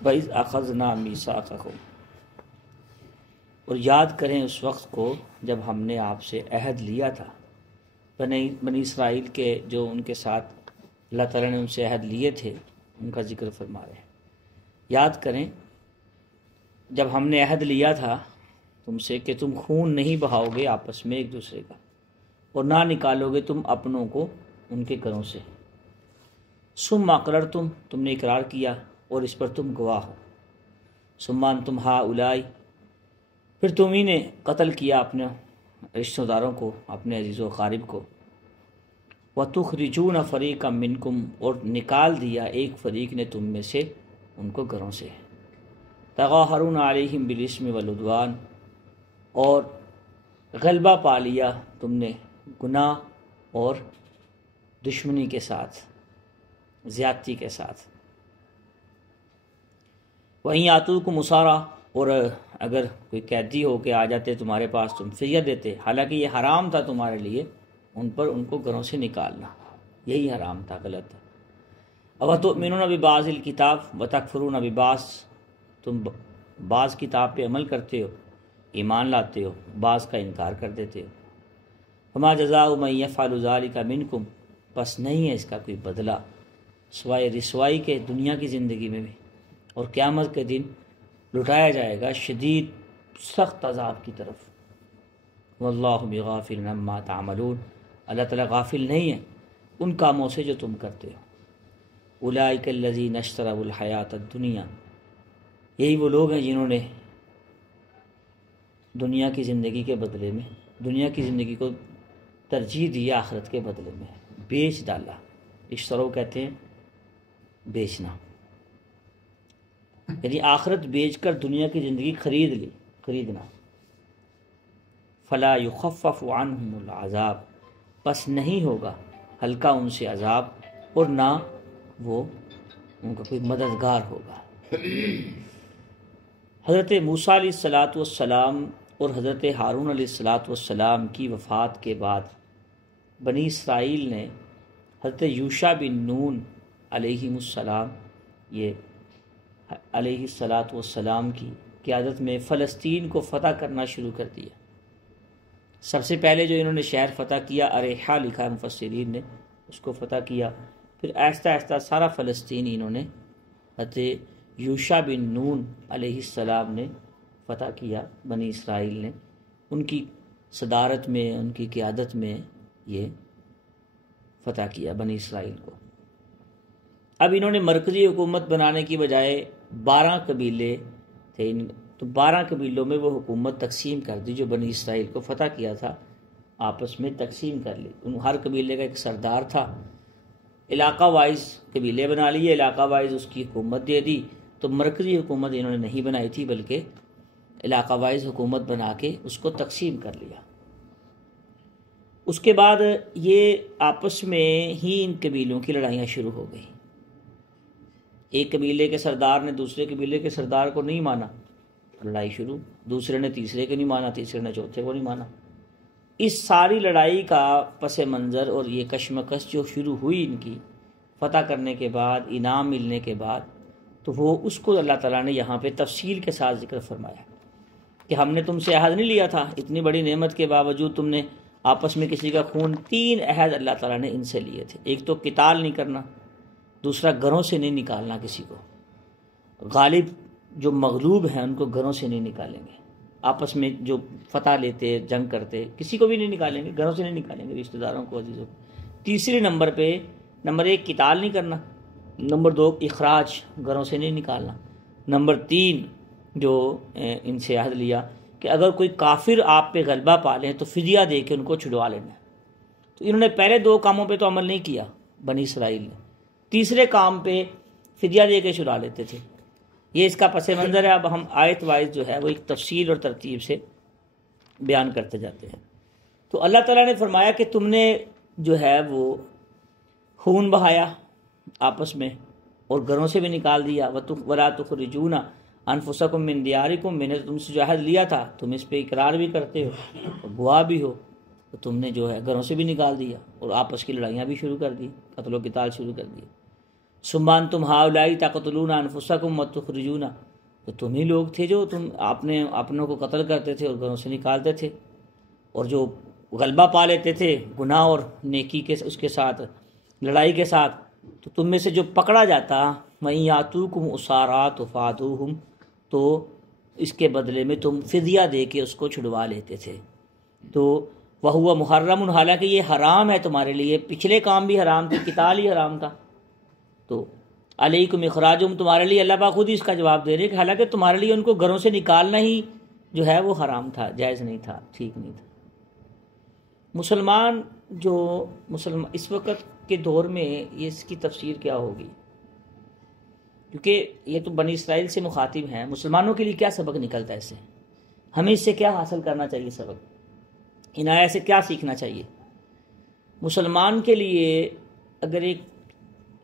وَإِذْ أَخَذْنَا مِيثَاقَكُمْ، اور یاد کریں اس وقت کو جب ہم نے آپ سے عہد لیا تھا، بنی اسرائیل کے جو ان کے ساتھ اللہ تعالیٰ نے ان سے عہد لیے تھے ان کا ذکر فرما رہے ہیں۔ یاد کریں جب ہم نے عہد لیا تھا تم سے کہ تم خون نہیں بہاؤ گے آپس میں ایک دوسرے کا، اور نہ نکالو گے تم اپنوں کو ان کے گھروں سے، ثم اقررتم، تم نے اقرار کیا اور اس پر تم گواہ ہو، ثم انتم ہؤلاء، پھر تم ہی نے قتل کیا اپنے رشتہ داروں کو، اپنے عزیز و اقارب کو، وَتُخْرِجُونَ فَرِيقًا مِّنْكُمْ، اور نکال دیا ایک فریق نے تم میں سے ان کو گھروں سے، تَظَاهَرُونَ عَلَيْهِمْ بِالْإِثْمِ وَالْعُدْوَانِ، اور غلبہ پا لیا تم نے گناہ اور دشمنی کے ساتھ، زیادتی کے ساتھ، وہیں آتوکم اسارا، اور اگر کوئی قیدی ہو کے آ جاتے تمہارے پاس تم فدیہ دیتے، حالانکہ یہ حرام تھا تمہارے لیے ان پر ان کو گھروں سے نکالنا، یہی حرام تھا، غلط تھا۔ اَوَتُؤْمِنُونَ بِبَعْضِ الْكِتَابِ وَتَكْفُرُونَ بِبَعْضٍ، تم بعض کتاب پہ عمل کرتے ہو، ایمان لاتے ہو، بعض کا انکار کر دیتے ہو۔ فَمَا جَزَاءُ مَن يَفْعَلُ ذَلِكَ مِنكُمْ، بس نہیں ہے اس کا کوئی بدلہ سوائے رسوائی کے دنیا کی زندگی میں بھی، اور قیامت کے دن لٹایا جائے گا شدید سخت عذاب کی طرف۔ واللہ بغافل عما تعملون، اللہ تعالیٰ غافل نہیں ہے ان کاموں سے جو تم کرتے ہو۔ اولئک الذین اشتروا الحیاۃ الدنیا، یہی وہ لوگ ہیں جنہوں نے دنیا کی زندگی کے بدلے میں، دنیا کی زندگی کو ترجیح دی آخرت کے بدلے میں، بیچ ڈالا۔ اشترو کہتے ہیں بیچنا، یعنی آخرت بیچ کر دنیا کی زندگی خریدنا۔ فلا یخفف عنہم العذاب، پس نہیں ہوگا ہلکا ان سے عذاب، اور نہ وہ ان کا کوئی مددگار ہوگا۔ حضرت موسیٰ علیہ الصلاۃ والسلام اور حضرت ہارون علیہ الصلاۃ والسلام کی وفات کے بعد بنی اسرائیل نے حضرت یوشع بن نون علیہ السلام، یہ علیہ الصلاۃ والسلام کی قیادت میں فلسطین کو فتح کرنا شروع کر دیا۔ سب سے پہلے جو انہوں نے شہر فتح کیا، اریحا لکھا ہے مفسرین نے، اس کو فتح کیا، پھر آہستہ آہستہ سارا فلسطین انہوں نے حضرت یوشع بن نون علیہ السلام نے فتح کیا، بنی اسرائیل نے ان کی صدارت میں، ان کی قیادت میں یہ فتح کیا بنی اسرائیل کو۔ اب انہوں نے مرکزی حکومت بنانے کی بجائے 12 قبیلے تھے، تو 12 قبیلوں میں وہ حکومت تقسیم کر دی، جو بنی اسرائیل کو فتح کیا تھا آپس میں تقسیم کر لی۔ ہر قبیلے کا ایک سردار تھا، علاقہ وائز قبیلے بنا لیے، علاقہ وائز اس کی حکومت دے دی۔ تو مرکزی حکومت انہوں نے نہیں بنائی تھی، بلکہ علاقہ وائز حکومت بنا کے اس کو تقسیم کر لیا۔ اس کے بعد یہ آپس میں ہی ان قبیلوں کی لڑائیاں شروع ہو گئیں۔ ایک قبیلے کے سردار نے دوسرے قبیلے کے سردار کو نہیں مانا، لڑائی شروع، دوسرے نے تیسرے کو نہیں مانا، تیسرے نے چوتھے کو نہیں مانا۔ اس ساری لڑائی کا پس منظر اور یہ کشمکش جو شروع ہوئی ان کی فتح کرنے کے بعد، انعام ملنے کے بعد، تو وہ اس کو اللہ تعالیٰ نے یہاں پہ تفصیل کے ساتھ ذکر فرمایا کہ ہم نے تم سے عہد نہیں لیا تھا، اتنی بڑی نعمت کے باوجود تم نے آپس میں کسی کا خون، 3 عہد اللہ تعالیٰ نے ان سے لیے تھے۔ ایک تو قتال نہیں کرنا، دوسرا گھروں سے نہیں نکالنا کسی کو، غالب جو مغلوب ہیں ان کو گھروں سے نہیں نکالیں گے، آپس میں جو فتح لیتے جنگ کرتے کسی کو بھی نہیں نکالیں گے، گھروں سے نہیں نکالیں گے، رشتہ داروں کو، عزیزوں کو۔ تیسرے نمبر پہ، نمبر 1 قتال نہیں کرنا، نمبر 2 اخراج، گھروں سے نہیں نکالنا، نمبر 3 جو ان سے عہد لیا کہ اگر کوئی کافر آپ پہ غلبہ پا لیں تو فدیہ دے کے ان کو چھڑوا لینا۔ تو انہوں نے پہلے 2 کاموں پہ تو عمل نہیں کیا بنی اسرائیل نے، تیسرے کام پہ فدیہ دے کے چھڑا لیتے تھے۔ یہ اس کا پس منظر ہے۔ اب ہم آیت وائز جو ہے وہ ایک تفصیل اور ترتیب سے بیان کرتے جاتے ہیں۔ تو اللہ تعالیٰ نے فرمایا کہ تم نے جو ہے وہ خون بہایا آپس میں اور گھروں سے بھی نکال دیا، وَلَا تُخْرِجُونَ أَنفُسَكُم مِّن دِيَارِكُم، میں نے تم سے جو عہد لیا تھا تم اس پہ اقرار بھی کرتے ہو اور گواہ بھی ہو، تو تم نے جو ہے گھروں سے بھی نکال دیا اور آپس کی لڑائیاں بھی شروع کر دی، قتل و قتال شروع کر دی۔ ثم انتم ہؤلاء تقتلون انفسکم وتخرجون، تو تم ہی لوگ تھے جو تم اپنوں کو قتل کرتے تھے اور گھروں سے نکالتے تھے، اور جو غلبہ پا لیتے تھے گناہ اور نیکی کے اس کے ساتھ، لڑائی کے ساتھ، تو تم میں سے جو پکڑا جاتا وَإِن يَأْتُوكُمْ أُسَارَىٰ تُفَادُوهُمْ، تو اس کے بدلے میں تم فدیہ دے کے اس کو چھڑوا لیتے تھے۔ تو وَهُوَ مُحَرَّمٌ، حالانکہ یہ حرام ہے تمہارے لیے، پچھلے کام بھی حرام تھے، قتال ہی حرام تھا۔ تو علیکم اخراجہم، تمہارے لیے اللہ پاک خود ہی اس کا جواب دے رہے کہ حالانکہ تمہارے لیے ان کو گھروں سے نکالنا ہی جو ہے وہ حرام تھا، جائز نہیں تھا، ٹھیک نہیں تھا۔ مسلمان اس وقت کے دور میں یہ اس کی تفسیر کیا ہوگی؟ کیونکہ یہ تو بنی اسرائیل سے مخاطب ہیں، مسلمانوں کے لیے کیا سبق نکلتا ہے اس سے؟ ہمیں اس سے کیا حاصل کرنا چاہیے سبق؟ ان آیات سے کیا سیکھنا چاہیے؟ مسلمان کے لیے اگر ایک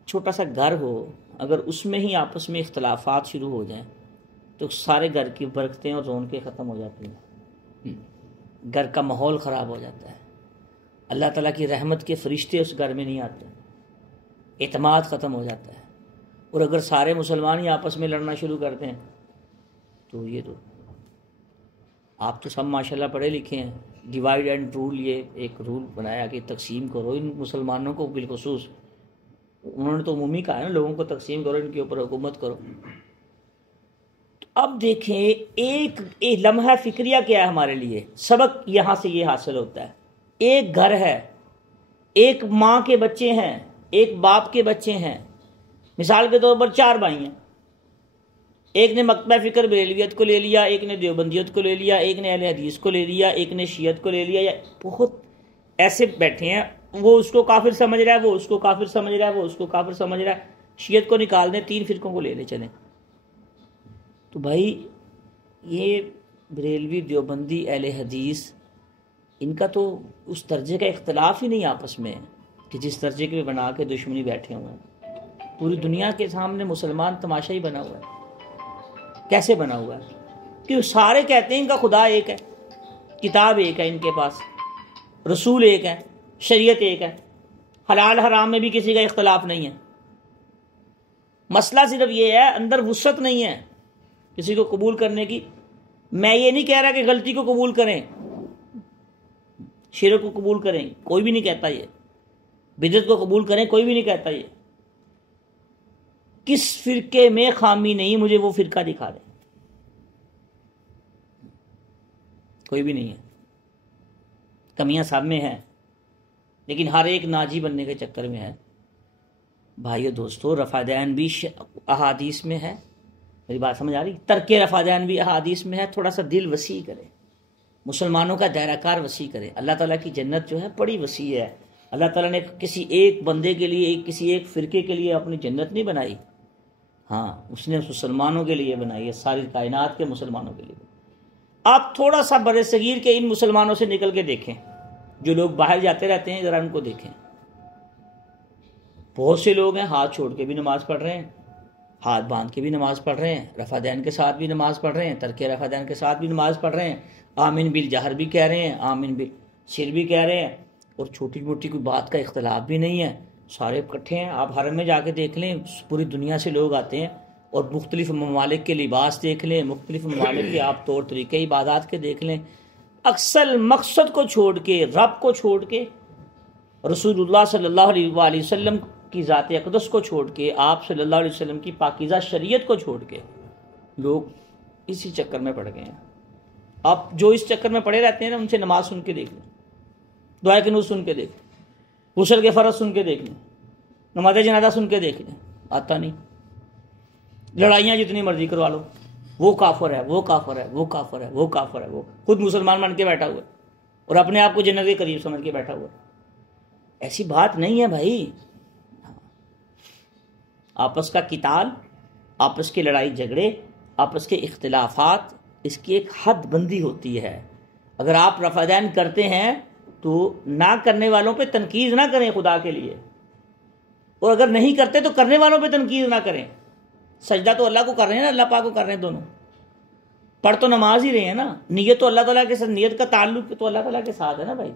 چھوٹا سا گھر ہو، اگر اس میں ہی آپس میں اختلافات شروع ہو جائیں تو سارے گھر کی برکتیں اور رونقیں ختم ہو جاتی ہیں، گھر کا ماحول خراب ہو جاتا ہے، اللہ تعالیٰ کی رحمت کے فرشتے اس گھر میں نہیں آتے، اعتماد ختم ہو جاتا ہے۔ اور اگر سارے مسلمان ہی آپس میں لڑنا شروع کرتے ہیں تو یہ تو آپ تو سب ماشاءاللہ پڑھے لکھے ہیں، ڈیوائیڈ اینڈ رول، یہ ایک رول بنایا کہ تقسیم کرو ان مسلمانوں کو، بالخصوص انہوں نے تو عمومی کہا ہے نا، لوگوں کو تقسیم کرو، ان کے اوپر حکومت کرو۔ تو اب دیکھیں ایک لمحہ فکریہ کیا ہے ہمارے لیے، سبق یہاں سے یہ حاصل ہوتا ہے۔ ایک گھر ہے، ایک ماں کے بچے ہیں، ایک باپ کے بچے ہیں، مثال کے طور پر 4 بھائی ہیں، ایک نے مکتبہ فکر بریلویت کو لے لیا، ایک نے دیوبندیت کو لے لیا، ایک نے اہل حدیث کو لے لیا، ایک نے شیعت کو لے لیا، یا بہت ایسے بیٹھے ہیں، وہ اس کو کافر سمجھ رہا ہے، وہ اس کو کافر سمجھ رہا ہے، وہ اس کو کافر سمجھ رہا ہے، شیعت کو نکال دیں، 3 فرقوں کو لے لے چلیں۔ تو بھائی یہ بریلوی، دیوبندی، اہل حدیث، ان کا تو اس درجے کا اختلاف ہی نہیں آپس میں کہ جس درجے کے بنا کے دشمنی بیٹھے ہوئے ہیں۔ پوری دنیا کے سامنے مسلمان تماشا ہی بنا ہوا ہے۔ کیسے بنا ہوا ہے؟ کہ سارے کہتے ہیں ان کا خدا ایک ہے، کتاب ایک ہے ان کے پاس، رسول ایک ہے، شریعت ایک ہے، حلال حرام میں بھی کسی کا اختلاف نہیں ہے۔ مسئلہ صرف یہ ہے اندر وسعت نہیں ہے کسی کو قبول کرنے کی۔ میں یہ نہیں کہہ رہا کہ غلطی کو قبول کریں، شرک کو قبول کریں، کوئی بھی نہیں کہتا یہ، بدعت کو قبول کریں، کوئی بھی نہیں کہتا یہ۔ کس فرقے میں خامی نہیں، مجھے وہ فرقہ دکھا دیں، کوئی بھی نہیں ہے، کمیاں سب میں ہیں، لیکن ہر ایک ناجی بننے کے چکر میں ہے۔ بھائیو دوستو، رفع دین بھی احادیث میں ہے، میری بات سمجھ آ رہی؟ ترک رفع دین بھی احادیث میں ہے۔ تھوڑا سا دل وسیع کرے، مسلمانوں کا دائرہ کار وسیع کرے۔ اللہ تعالیٰ کی جنت جو ہے بڑی وسیع ہے۔ اللہ تعالیٰ نے کسی ایک بندے کے لیے، کسی ایک فرقے کے لیے اپنی جنت نہیں بنائی، ہاں اس نے مسلمانوں کے لیے بنائی ہے، ساری کائنات کے مسلمانوں کے لیے۔ آپ تھوڑا سا بر صغیر کے ان مسلمانوں سے نکل کے دیکھیں، جو لوگ باہر جاتے رہتے ہیں، ذرا ان کو دیکھیں۔ بہت سے لوگ ہیں ہاتھ چھوڑ کے بھی نماز پڑھ رہے ہیں، ہاتھ باندھ کے بھی نماز پڑھ رہے ہیں، رفع دین کے ساتھ بھی نماز پڑھ رہے ہیں، ترک رفع دین کے ساتھ بھی نماز پڑھ رہے ہیں، آمین بالجہر بھی کہہ رہے ہیں، آمین بالسر بھی کہہ رہے ہیں، اور چھوٹی موٹی کوئی بات کا اختلاف بھی نہیں ہے، سارے اکٹھے ہیں۔ آپ حرم میں جا کے دیکھ لیں، پوری دنیا سے لوگ آتے ہیں، اور مختلف ممالک کے لباس دیکھ لیں، مختلف ممالک کے آپ طور طریقے عبادات کے دیکھ لیں، اکثر مقصد کو چھوڑ کے، رب کو چھوڑ کے، رسول اللہ صلی اللہ علیہ وآلہ وسلم کی ذات اقدس کو چھوڑ کے، آپ صلی اللہ علیہ وسلم کی پاکیزہ شریعت کو چھوڑ کے، لوگ اسی چکر میں پڑ گئے ہیں۔ آپ جو اس چکر میں پڑے رہتے ہیں نا، ان سے نماز سن کے دیکھ لیں، دعائے قنوت سن کے دیکھ لیں، غسل کے فرض سن کے دیکھ لیں، نماز جنازہ سن کے دیکھ لیں، آتا نہیں۔ لڑائیاں جتنی مرضی کروا لو، وہ کافر ہے، وہ کافر ہے، وہ کافر ہے، وہ کافر ہے، وہ خود مسلمان بن کے بیٹھا ہوا ہے اور اپنے آپ کو جنت کے قریب سمجھ کے بیٹھا ہوا ہے۔ ایسی بات نہیں ہے بھائی۔ آپس کا قتال، آپس کے لڑائی جھگڑے، آپس کے اختلافات، اس کی ایک حد بندی ہوتی ہے۔ اگر آپ رفع دین کرتے ہیں تو نہ کرنے والوں پہ تنقید نہ کریں خدا کے لیے، اور اگر نہیں کرتے تو کرنے والوں پہ تنقید نہ کریں۔ سجدہ تو اللہ کو کر رہے ہیں نا، اللہ پاک کو کر رہے ہیں، دونوں پڑھ تو نماز ہی رہے ہیں نا، نیت تو اللہ تعالیٰ کے ساتھ، نیت کا تعلق تو اللہ تعالیٰ کے ساتھ ہے نا بھائی۔